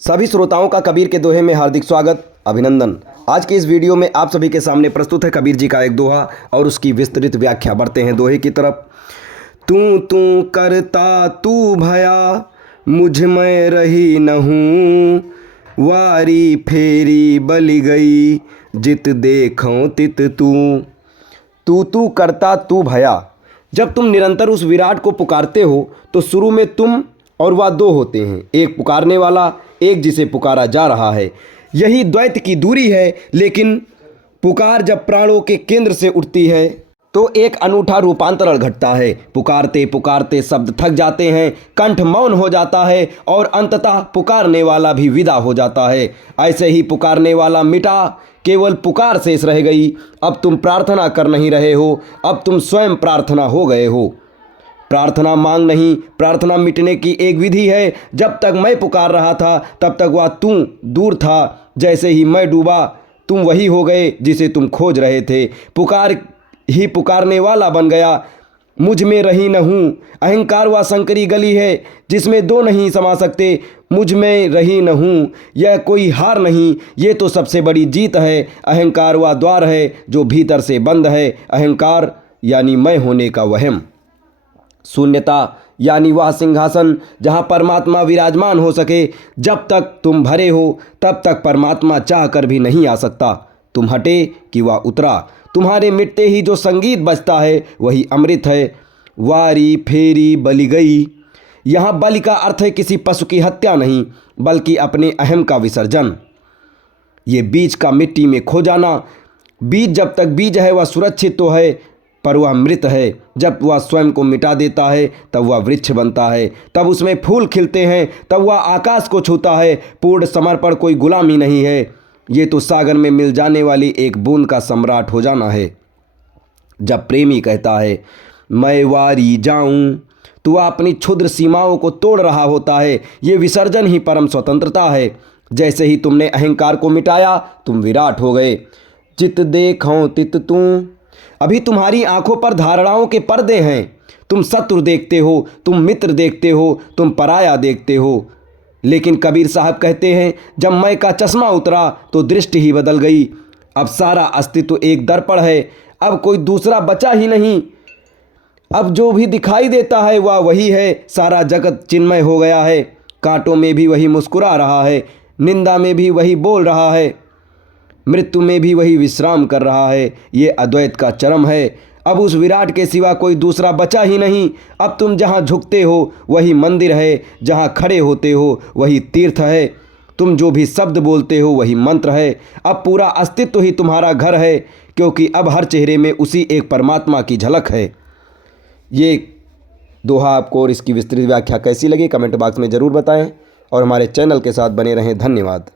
सभी श्रोताओं का कबीर के दोहे में हार्दिक स्वागत, अभिनंदन। आज की इस वीडियो में आप सभी के सामने प्रस्तुत है कबीर जी का एक दोहा और उसकी विस्तृत व्याख्या। बढ़ते हैं दोहे की तरफ। तू तू करता तू भया, मुझ में रही न हूँ। वारी फेरी बलि गई, जित देखूं तित तू। तू तू करता तू भया। जब तुम निरंतर उस विराट को पुकारते हो तो शुरू में तुम और वह दो होते हैं, एक पुकारने वाला, एक जिसे पुकारा जा रहा है। यही द्वैत की दूरी है। लेकिन पुकार जब प्राणों के केंद्र से उठती है तो एक अनूठा रूपांतरण घटता है। पुकारते पुकारते शब्द थक जाते हैं, कंठ मौन हो जाता है और अंततः पुकारने वाला भी विदा हो जाता है। ऐसे ही पुकारने वाला मिटा, केवल पुकार शेष रह गई। अब तुम प्रार्थना कर नहीं रहे हो, अब तुम स्वयं प्रार्थना हो गए हो। प्रार्थना मांग नहीं, प्रार्थना मिटने की एक विधि है। जब तक मैं पुकार रहा था तब तक वह तू दूर था। जैसे ही मैं डूबा तुम वही हो गए जिसे तुम खोज रहे थे। पुकार ही पुकारने वाला बन गया। मुझ में रही न हूँ। अहंकार वह संकरी गली है जिसमें दो नहीं समा सकते। मुझ में रही न हूँ, यह कोई हार नहीं, ये तो सबसे बड़ी जीत है। अहंकार वह द्वार है जो भीतर से बंद है। अहंकार यानी मैं होने का वहम। शून्यता यानी वह सिंहासन जहाँ परमात्मा विराजमान हो सके। जब तक तुम भरे हो तब तक परमात्मा चाह कर भी नहीं आ सकता। तुम हटे कि वह उतरा। तुम्हारे मिटते ही जो संगीत बजता है वही अमृत है। वारी फेरी बलि गई। यहाँ बलि का अर्थ है किसी पशु की हत्या नहीं, बल्कि अपने अहम का विसर्जन। ये बीज का मिट्टी में खो जाना। बीज जब तक बीज है वह सुरक्षित तो है, पर वह मृत है। जब वह स्वयं को मिटा देता है तब वह वृक्ष बनता है, तब उसमें फूल खिलते हैं, तब वह आकाश को छूता है। पूर्ण समर्पण कोई गुलामी नहीं है, ये तो सागर में मिल जाने वाली एक बूंद का सम्राट हो जाना है। जब प्रेमी कहता है मैं वारी जाऊं, तो वह अपनी क्षुद्र सीमाओं को तोड़ रहा होता है। ये विसर्जन ही परम स्वतंत्रता है। जैसे ही तुमने अहंकार को मिटाया तुम विराट हो गए। जित देखूं तित तू। अभी तुम्हारी आंखों पर धारणाओं के पर्दे हैं। तुम शत्रु देखते हो, तुम मित्र देखते हो, तुम पराया देखते हो। लेकिन कबीर साहब कहते हैं जब मैं का चश्मा उतरा तो दृष्टि ही बदल गई। अब सारा अस्तित्व एक दर्पण है, अब कोई दूसरा बचा ही नहीं। अब जो भी दिखाई देता है वह वही है। सारा जगत चिन्मय हो गया है। कांटों में भी वही मुस्कुरा रहा है, निंदा में भी वही बोल रहा है, मृत्यु में भी वही विश्राम कर रहा है। ये अद्वैत का चरम है। अब उस विराट के सिवा कोई दूसरा बचा ही नहीं। अब तुम जहाँ झुकते हो वही मंदिर है, जहाँ खड़े होते हो वही तीर्थ है, तुम जो भी शब्द बोलते हो वही मंत्र है। अब पूरा अस्तित्व ही तुम्हारा घर है, क्योंकि अब हर चेहरे में उसी एक परमात्मा की झलक है। ये दोहा आपको और इसकी विस्तृत व्याख्या कैसी लगी कमेंट बॉक्स में ज़रूर बताएं और हमारे चैनल के साथ बने रहें। धन्यवाद।